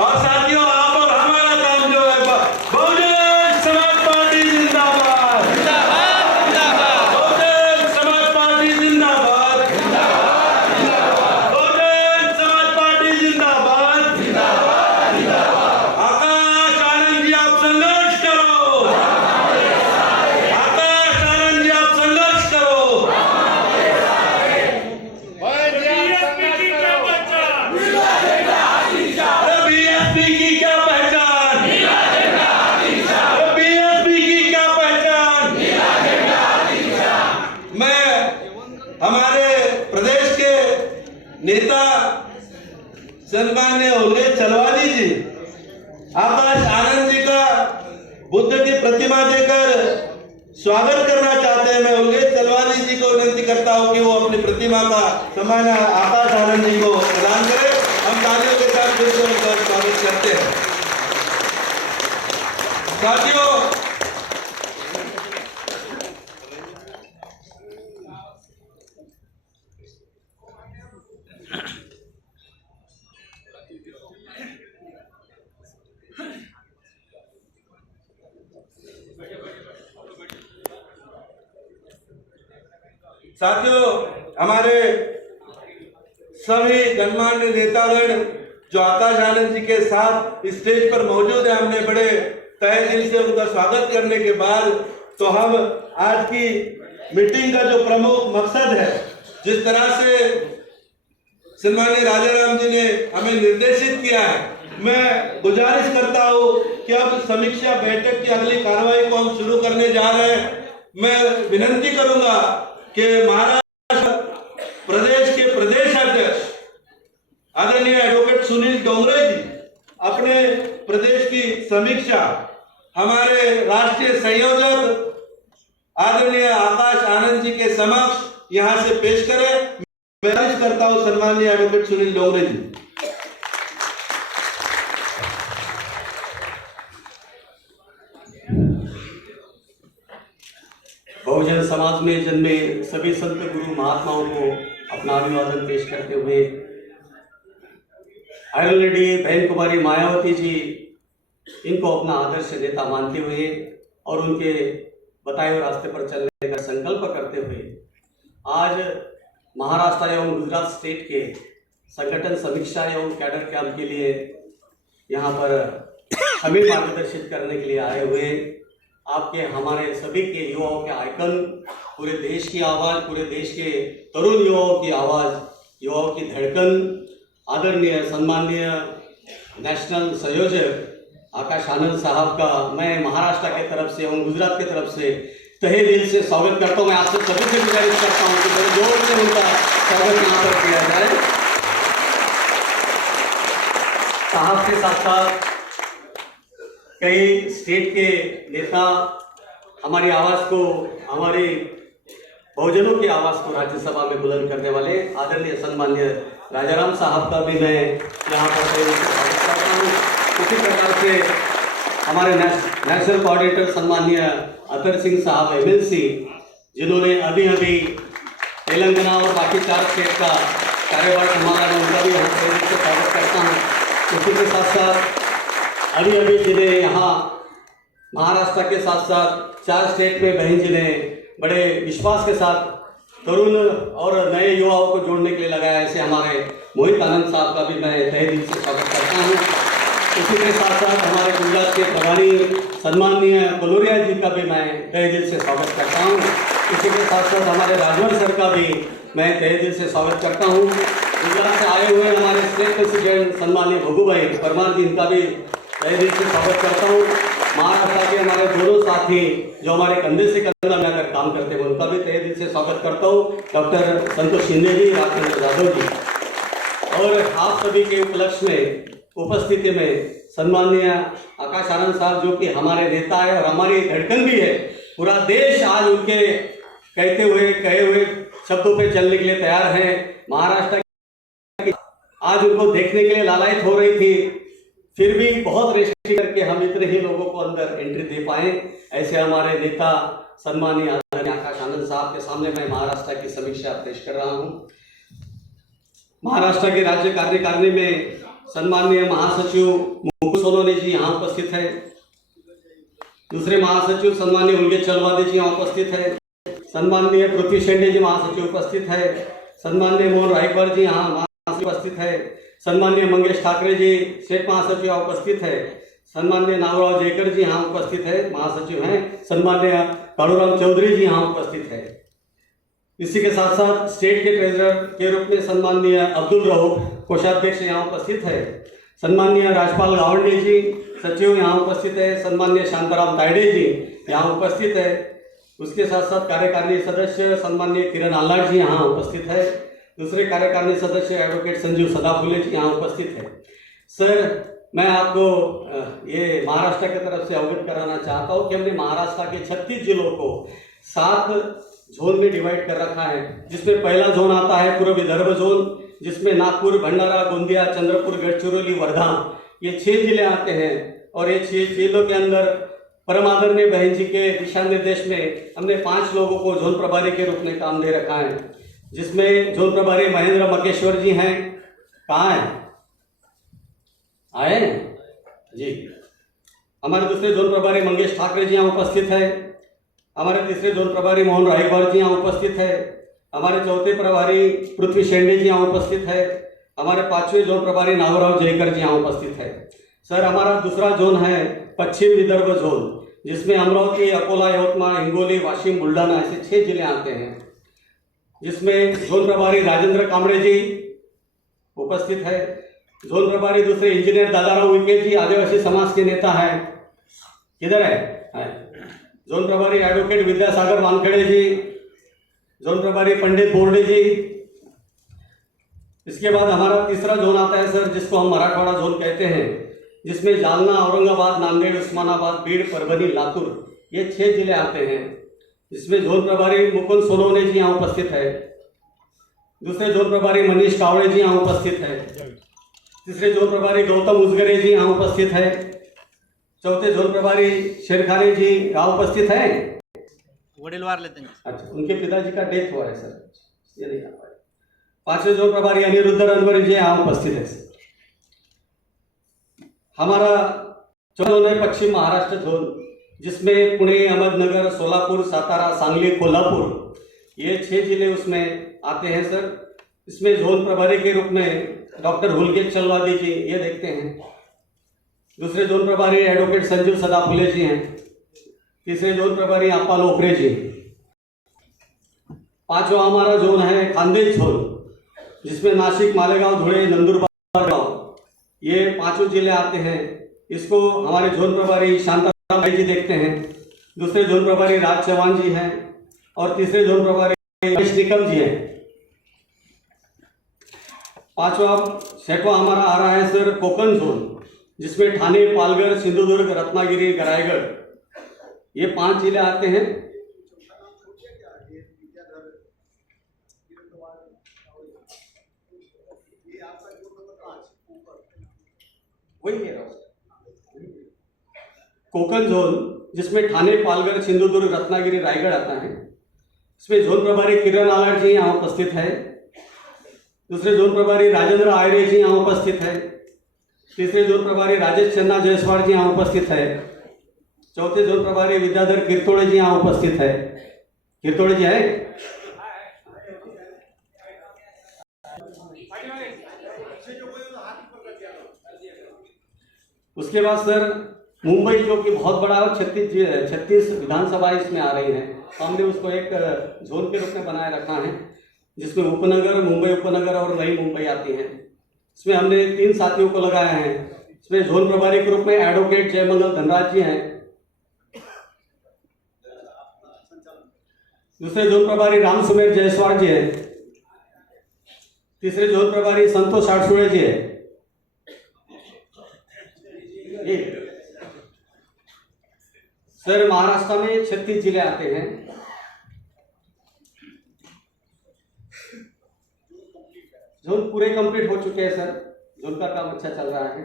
और साथियों, आप और हमारा काम जो है, बहुजन समाज पार्टी जिंदाबाद, बहुजन समाज पार्टी जिंदाबाद, बहुजन समाज पार्टी जिंदाबाद। आकाश आनंद जी, आप संघर्ष करो, आकाश आनंद जी, आप संघर्ष करो। बीएसपी की क्या पहचान, बीएसपी की क्या पहचान। मैं हमारे प्रदेश के नेता सन्मान्य उल्लेख चलवानी जी, आकाश आनंद जी का बुद्ध की प्रतिमा देकर स्वागत करना चाहते हैं। मैं उल्लेख चलवानी जी को विनती करता हूं कि वो अपनी प्रतिमा का सम्मान आकाश आनंद जी को प्रदान करें। हम तालियों के साथ फिर से उनका स्वागत करते हैं। साथियों, हमारे सभी गणमान्य नेतागण जो आकाश आनंद जी के साथ स्टेज पर मौजूद है, हमने बड़े तहे दिल से उनका स्वागत करने के बाद तो हम आज की मीटिंग का जो प्रमुख मकसद है, जिस तरह से सम्मानीय राजाराम जी ने हमें निर्देशित किया है, मैं गुजारिश करता हूं कि अब समीक्षा बैठक की अगली कार्रवाई को हम शुरू करने जा रहे हैं। मैं विनती करूंगा कि महाराष्ट्र प्रदेश के प्रदेश अध्यक्ष आदरणीय एडवोकेट सुनील डोंगरे जी अपने प्रदेश की समीक्षा हमारे राष्ट्रीय संयोजक आदरणीय आकाश आनंद जी के समक्ष यहां से पेश करें। मैं गुजारिश करता हूं सम्मानीय एडवोकेट सुनील डोंगरे जी। बहुजन समाज में जन्मे सभी संत गुरु महात्माओं को अपना अभिवादन पेश करते हुए आयरन लेडी बहन कुमारी मायावती जी, इनको अपना आदर्श नेता मानते हुए और उनके बताए हुए रास्ते पर चलने का संकल्प करते हुए आज महाराष्ट्र एवं गुजरात स्टेट के संगठन समीक्षा एवं कैडर कैंप के लिए यहाँ पर हमें मार्गदर्शित करने के लिए आए हुए आपके हमारे सभी के युवाओं के आइकन, पूरे देश की आवाज़, पूरे देश के तरुण युवाओं की आवाज़, युवाओं की धड़कन, आदरणीय सम्माननीय नेशनल संयोजक आकाश आनंद साहब का मैं महाराष्ट्र के तरफ से एवं गुजरात के तरफ से तहे दिल से स्वागत करता हूँ। मैं आपसे सभी से गुजारिश करता हूँ कि बड़े जोर से उनका स्वागत यहाँ पर किया जाए। साहब के साथ साथ कई स्टेट के नेता हमारी आवाज़ को, हमारे बहुजनों की आवाज़ को राज्यसभा में बुलंद करने वाले आदरणीय सम्मान्य राजाराम साहब का भी मैं यहाँ पर स्वागत करता हूँ। उसी प्रकार से हमारे नेशनल कोऑर्डिनेटर सम्मान्य अतर सिंह साहब एमएलसी, जिन्होंने अभी अभी तेलंगाना और बाकी 4 स्टेट का कार्यभार संभाला है, उनका भी यहाँ से स्वागत करता हूँ। उसी के साथ साथ अभी अभी जिन्हें यहाँ महाराष्ट्र के साथ साथ 4 स्टेट में बहन जिन्हें बड़े विश्वास के साथ तरुण और नए युवाओं को जोड़ने के लिए लगाया, ऐसे हमारे मोहित आनंद साहब का भी मैं तहे दिल से स्वागत करता हूँ। इसी के साथ साथ हमारे गुजरात के प्रभारी सम्माननीय कलोरिया जी का भी मैं तहे दिल से स्वागत करता हूँ। इसी के साथ साथ हमारे राजवर सर का भी मैं तहे दिल से स्वागत करता हूँ। गुजरात से आए हुए हमारे स्टेट प्रेसिडेंट सम्माननीय भगुभाई परमार जी, इनका भी तहे दिल से स्वागत करता हूँ। महाराष्ट्र के हमारे दोनों साथी जो हमारे कंधे से कंधा मिलाकर काम करते हैं, उनका भी तहे दिल से स्वागत करता हूँ। डॉक्टर संतोष शिंदे जी, राजचंद्र यादव जी, और आप सभी के उपलक्ष्य में उपस्थिति में सम्माननीय आकाश आनंद साहब, जो कि हमारे नेता है और हमारी धड़कन भी है। पूरा देश आज उनके कहे हुए शब्दों पे चलने के लिए तैयार है। महाराष्ट्र आज उनको देखने के लिए लालायित हो रही थी, फिर भी बहुत रेस्ट्रिक्ट करके हम इतने ही लोगों को अंदर एंट्री दे पाए। ऐसे हमारे नेता सम्मानीय आकाश आनंद साहब के सामने मैं महाराष्ट्र की समीक्षा पेश कर रहा हूं। महाराष्ट्र के राज्य कार्यकारिणी में सम्माननीय महासचिव मुकुल सोनवणे जी यहाँ उपस्थित है। दूसरे महासचिव सम्माननीय उल्लेख चलवादे जी यहाँ उपस्थित है। सम्माननीय पृथ्वी शेंडे जी महासचिव उपस्थित है। सम्माननीय मोहन रायकर जी यहाँ महासचिव उपस्थित है। सम्माननीय मंगेश ठाकरे जी स्टेट महासचिव यहाँ उपस्थित है। सम्माननीय नागराव जयकर जी यहाँ उपस्थित है, महासचिव हैं। सम्माननीय कालूराम चौधरी जी यहाँ उपस्थित है। इसी के साथ साथ स्टेट के ट्रेजरर के रूप में सम्माननीय अब्दुल रऊफ कोषाध्यक्ष यहाँ उपस्थित है। सम्माननीय राजपाल गावंडे जी सचिव यहाँ उपस्थित है। सम्माननीय शांताराम तायडे जी यहाँ उपस्थित है। उसके साथ साथ कार्यकारिणी सदस्य सम्माननीय किरण आल्हाट जी यहाँ उपस्थित है। दूसरे कार्यकारिणी सदस्य एडवोकेट संजीव सदाफुले जी यहाँ उपस्थित है। सर, मैं आपको ये महाराष्ट्र की तरफ से अवगत कराना चाहता हूँ कि हमने महाराष्ट्र के 36 जिलों को 7 जोन में डिवाइड कर रखा है, जिसमें पहला जोन आता है पूर्व विदर्भ जोन, जिसमें नागपुर, भंडारा, गोंदिया, चंद्रपुर, गढ़चिरौली, वर्धा ये 6 जिले आते हैं। और ये 6 जिलों के अंदर परम आदरणीय बहन जी के दिशा निर्देश में हमने 5 लोगों को जोन प्रभारी के रूप में काम दे रखा है, जिसमें जोन प्रभारी महेंद्र मकेश्वर जी हैं। कहाँ हैं? आए जी। हमारे दूसरे जोन प्रभारी मंगेश ठाकरे जी यहाँ उपस्थित है। हमारे तीसरे जोन प्रभारी मोहन रायकर जी यहाँ उपस्थित है। हमारे चौथे प्रभारी पृथ्वी शेंडे जी यहाँ उपस्थित है। हमारे 5वें जोन प्रभारी नागराव जयकर जी यहाँ उपस्थित है। सर, हमारा दूसरा जोन है पश्चिम विदर्भ जोन, जिसमें अमरावती, अकोला, यवतमाळ, हिंगोली, वाशिम, बुल्ढाना ऐसे 6 जिले आते हैं, जिसमें जोन प्रभारी राजेंद्र कांबळे जी उपस्थित है। जोन प्रभारी दूसरे इंजीनियर दादाराव विखे जी, आदिवासी समाज के नेता है। किधर है? जोन प्रभारी एडवोकेट विद्यासागर वानखेड़े जी। जोन प्रभारी पंडित बोर्डे जी। इसके बाद हमारा तीसरा जोन आता है सर, जिसको हम मराठवाड़ा जोन कहते हैं, जिसमें जालना, औरंगाबाद, नांदेड़, उस्मानाबाद, बीड़, परभनी, लातूर ये 6 जिले आते हैं, जिसमें जोन प्रभारी मुकुल सोनवणे जी यहाँ उपस्थित है। दूसरे जोन प्रभारी मनीष कावड़े जी यहाँ उपस्थित है। तीसरे जोन प्रभारी गौतम उजगरे जी यहाँ उपस्थित है। चौथे जोन प्रभारी शेरखाने जी यहाँ उपस्थित है। वडील वारले त्यांचे। अच्छा, उनके पिताजी का डेथ हुआ है सर, ये नहीं आ पाए। 5वें जोन प्रभारी अनिरुद्ध रणवरे जी यहाँ उपस्थित है। हमारा जोन है पश्चिम महाराष्ट्र जोन, जिसमें पुणे, अहमदनगर, सोलापुर, सातारा, सांगली, कोल्हापुर ये 6 जिले उसमें आते हैं सर। इसमें जोन प्रभारी के रूप में डॉक्टर हुलकेश चलवादी जी ये देखते हैं। दूसरे जोन प्रभारी एडवोकेट संजीव सदाफुले जी हैं। तीसरे जोन प्रभारी आपा लोकरे जी। 5वां हमारा जोन है खानदेश जोन, जिसमें नासिक, मालेगांव, धुळे, नंदुरबार गांव ये 5 जिले आते हैं। इसको हमारे जोन प्रभारी शांताराम भाई जी देखते हैं। दूसरे जोन प्रभारी राज चौहान जी हैं और तीसरे जोन प्रभारी रमेश निकम जी हैं। 6वां हमारा आ रहा है सर कोकण जोन, जिसमें ठाणे, पालघर, सिंधुदुर्ग, रत्नागिरी, रायगढ़ ये 5 जिले आते हैं। वही है कोकण जोन, जिसमें ठाणे, पालघर, सिंधुदुर्ग, रत्नागिरी, रायगढ़ आता है। इसमें जोन प्रभारी किरण आल्हाट जी यहाँ उपस्थित है। दूसरे जोन प्रभारी राजेंद्र आयरे जी यहाँ उपस्थित है। तीसरे जोन प्रभारी राजेश चन्ना जायसवाल जी यहाँ उपस्थित है। चौथे जोन प्रभारी विद्याधर कीर्तोड़े जी यहाँ उपस्थित है। कीर्तोड़े जी है? उसके बाद सर मुंबई, जो कि बहुत बड़ा 36 विधानसभा इसमें आ रही है, तो हमने उसको एक जोन के रूप में बनाए रखा है, जिसमें उपनगर, मुंबई उपनगर और नई मुंबई आती हैं। इसमें हमने 3 साथियों को लगाया है। इसमें जोन प्रभारी के रूप में एडवोकेट जयमंगल धनराज जी हैं। दूसरे जोन प्रभारी राम सुमेर जायसवाल जी हैं। तीसरे जोन प्रभारी संतोष आठसुड़े जी है। सर, महाराष्ट्र में 36 जिले आते हैं। जोन पूरे कंप्लीट हो चुके हैं सर, जोन का काम अच्छा चल रहा है।